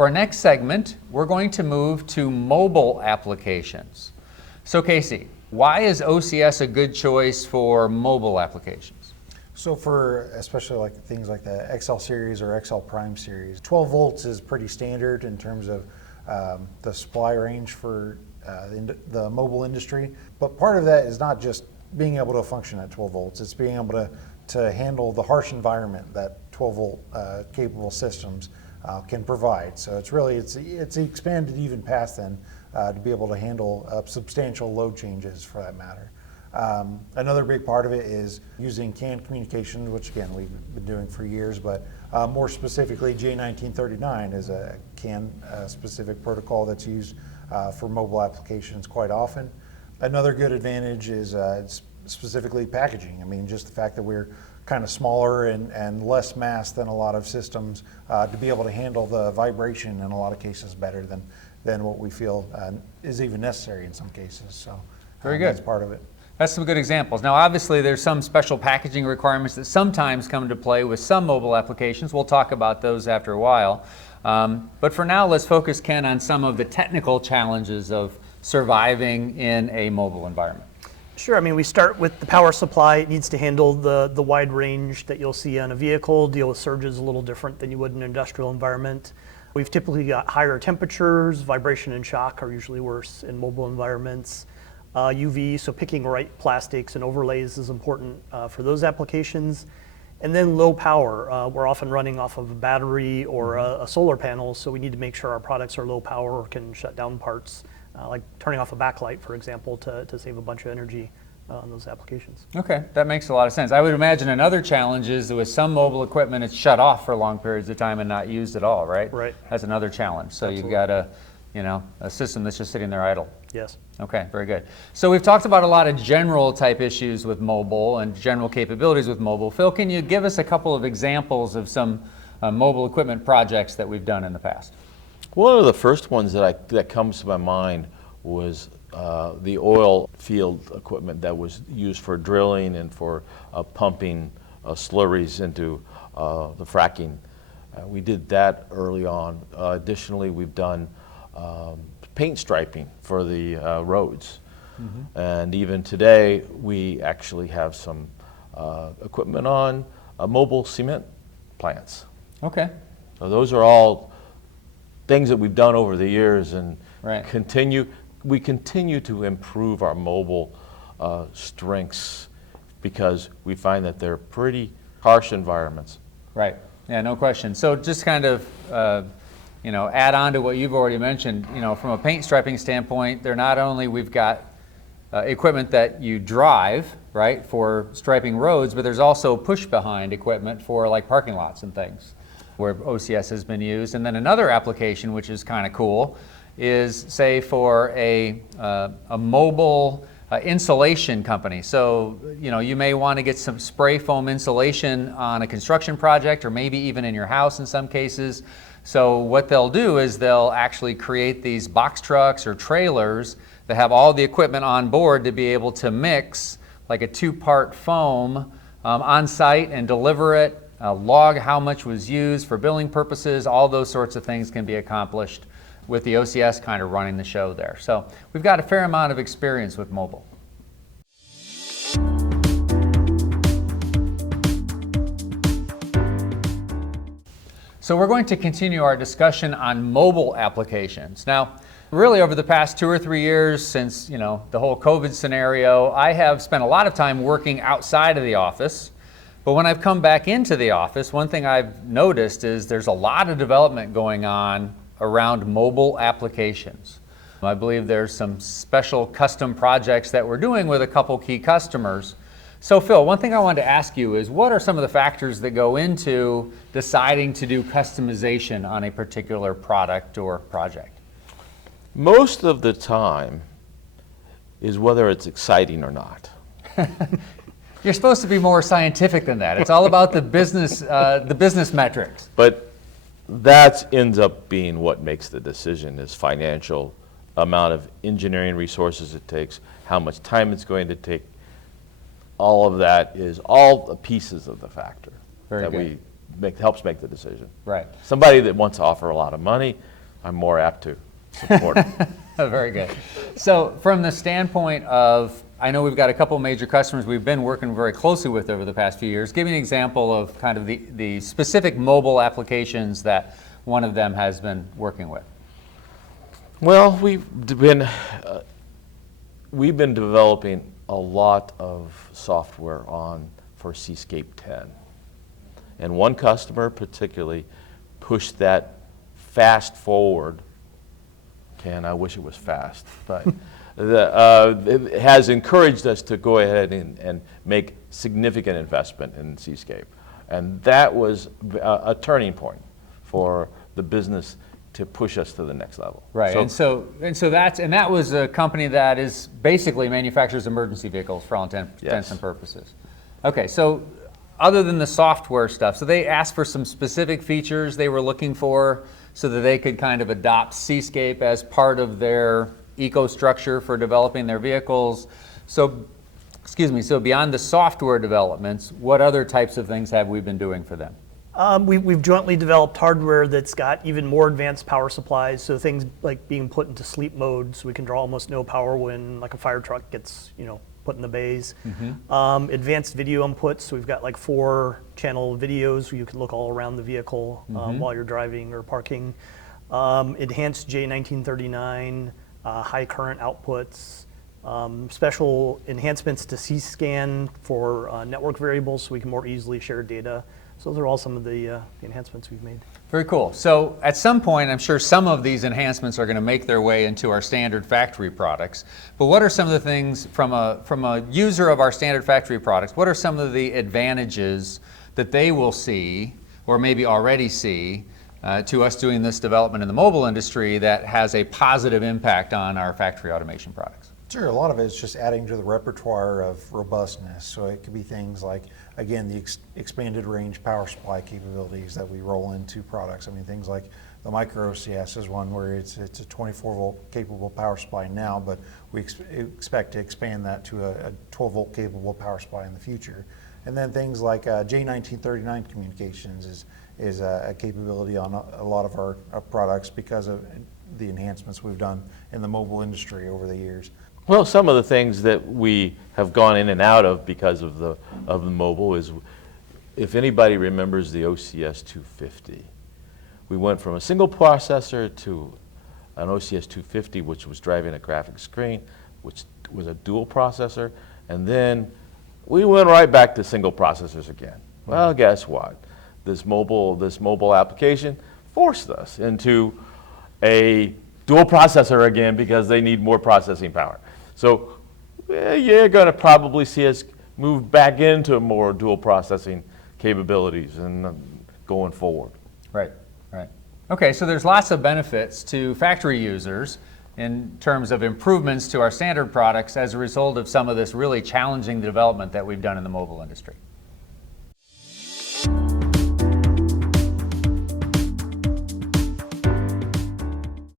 For our next segment, we're going to move to mobile applications. So Casey, why is OCS a good choice for mobile applications? So for especially like things like the XL series or XL Prime series, 12 volts is pretty standard in terms of the supply range for the mobile industry. But part of that is not just being able to function at 12 volts, it's being able to handle the harsh environment that 12 volt capable systems can provide. So it's expanded even past then to be able to handle substantial load changes for that matter. Another big part of it is using CAN communication, which again we've been doing for years, but more specifically J1939 is a CAN specific protocol that's used for mobile applications quite often. Another good advantage is specifically packaging. I mean, just the fact that we're kind of smaller and less mass than a lot of systems to be able to handle the vibration in a lot of cases better than what we feel is even necessary in some cases. So very good. That's part of it. That's some good examples. Now obviously there's some special packaging requirements that sometimes come into play with some mobile applications. We'll talk about those after a while. But for now, let's focus, Ken, on some of the technical challenges of surviving in a mobile environment. Sure. I mean, we start with the power supply. It needs to handle the wide range that you'll see on a vehicle, deal with surges a little different than you would in an industrial environment. We've typically got higher temperatures. Vibration and shock are usually worse in mobile environments. UV, so picking right plastics and overlays is important for those applications. And then low power. We're often running off of a battery or a solar panel, so we need to make sure our products are low power or can shut down parts. Like turning off a backlight, for example, to save a bunch of energy on those applications. Okay, that makes a lot of sense. I would imagine another challenge is that with some mobile equipment, it's shut off for long periods of time and not used at all, right? Right. That's another challenge. So Absolutely. You've got a system that's just sitting there idle. Yes. Okay, very good. So we've talked about a lot of general type issues with mobile and general capabilities with mobile. Phil, can you give us a couple of examples of some mobile equipment projects that we've done in the past? One of the first ones that comes to my mind was the oil field equipment that was used for drilling and for pumping slurries into the fracking. We did that early on. Additionally, we've done paint striping for the roads. And even today, we actually have some equipment on mobile cement plants. Okay. So those are all things that we've done over the years, and Right. we continue to improve our mobile strengths because we find that they're pretty harsh environments. Right. Yeah, no question. So just kind of add on to what you've already mentioned. From a paint striping standpoint, they're not only we've got equipment that you drive, right, for striping roads, but there's also push behind equipment for like parking lots and things where OCS has been used. And then another application, which is kind of cool, is say for a mobile insulation company. So you may want to get some spray foam insulation on a construction project or maybe even in your house in some cases. So what they'll do is they'll actually create these box trucks or trailers that have all the equipment on board to be able to mix like a 2-part foam on site and deliver it, log how much was used for billing purposes. All those sorts of things can be accomplished with the OCS kind of running the show there. So we've got a fair amount of experience with mobile. So we're going to continue our discussion on mobile applications. Now, really over the past 2 or 3 years since the whole COVID scenario, I have spent a lot of time working outside of the office. But when I've come back into the office, one thing I've noticed is there's a lot of development going on around mobile applications. I believe there's some special custom projects that we're doing with a couple key customers. So Phil, one thing I wanted to ask you is what are some of the factors that go into deciding to do customization on a particular product or project? Most of the time is whether it's exciting or not. You're supposed to be more scientific than that. It's all about the business metrics. But that ends up being what makes the decision is financial amount of engineering resources it takes, how much time it's going to take. All of that is all the pieces of the factor Very that good. helps make the decision. Right. Somebody that wants to offer a lot of money, I'm more apt to support. Very good. So from the standpoint of, I know we've got a couple major customers we've been working very closely with over the past few years. Give me an example of kind of the specific mobile applications that one of them has been working with. Well, we've been developing a lot of software for Seascape 10. And one customer particularly pushed that fast forward. Ken, I wish it was fast, but it has encouraged us to go ahead and make significant investment in Seascape. And that was a turning point for the business to push us to the next level. Right, and that was a company that is basically manufactures emergency vehicles for all intents and purposes. Okay, so other than the software stuff, so they asked for some specific features they were looking for so that they could kind of adopt Seascape as part of their eco-structure for developing their vehicles. So, so beyond the software developments, what other types of things have we been doing for them? We've jointly developed hardware that's got even more advanced power supplies, so things like being put into sleep mode so we can draw almost no power when like a fire truck gets put in the bays. Advanced video inputs, so we've got like 4-channel videos where you can look all around the vehicle while you're driving or parking. Enhanced J1939, high current outputs, special enhancements to C-scan for network variables so we can more easily share data. So those are all some of the enhancements we've made. Very cool. So at some point, I'm sure some of these enhancements are going to make their way into our standard factory products. But what are some of the things from a user of our standard factory products, what are some of the advantages that they will see or maybe already see to us doing this development in the mobile industry that has a positive impact on our factory automation products? Sure, a lot of it is just adding to the repertoire of robustness. So it could be things like, again, the expanded range power supply capabilities that we roll into products. I mean, things like the micro OCS is one where it's a 24-volt capable power supply now, but we expect to expand that to a 12-volt capable power supply in the future. And then things like J1939 communications is a capability on a lot of our products because of the enhancements we've done in the mobile industry over the years. Well, some of the things that we have gone in and out of because of the mobile is, if anybody remembers the OCS 250, we went from a single processor to an OCS 250, which was driving a graphic screen, which was a dual processor, and then we went right back to single processors again. Well, guess what? This mobile application forced us into a dual processor again because they need more processing power. So you're going to probably see us move back into more dual processing capabilities and going forward. Right, right. Okay, so there's lots of benefits to factory users in terms of improvements to our standard products as a result of some of this really challenging development that we've done in the mobile industry.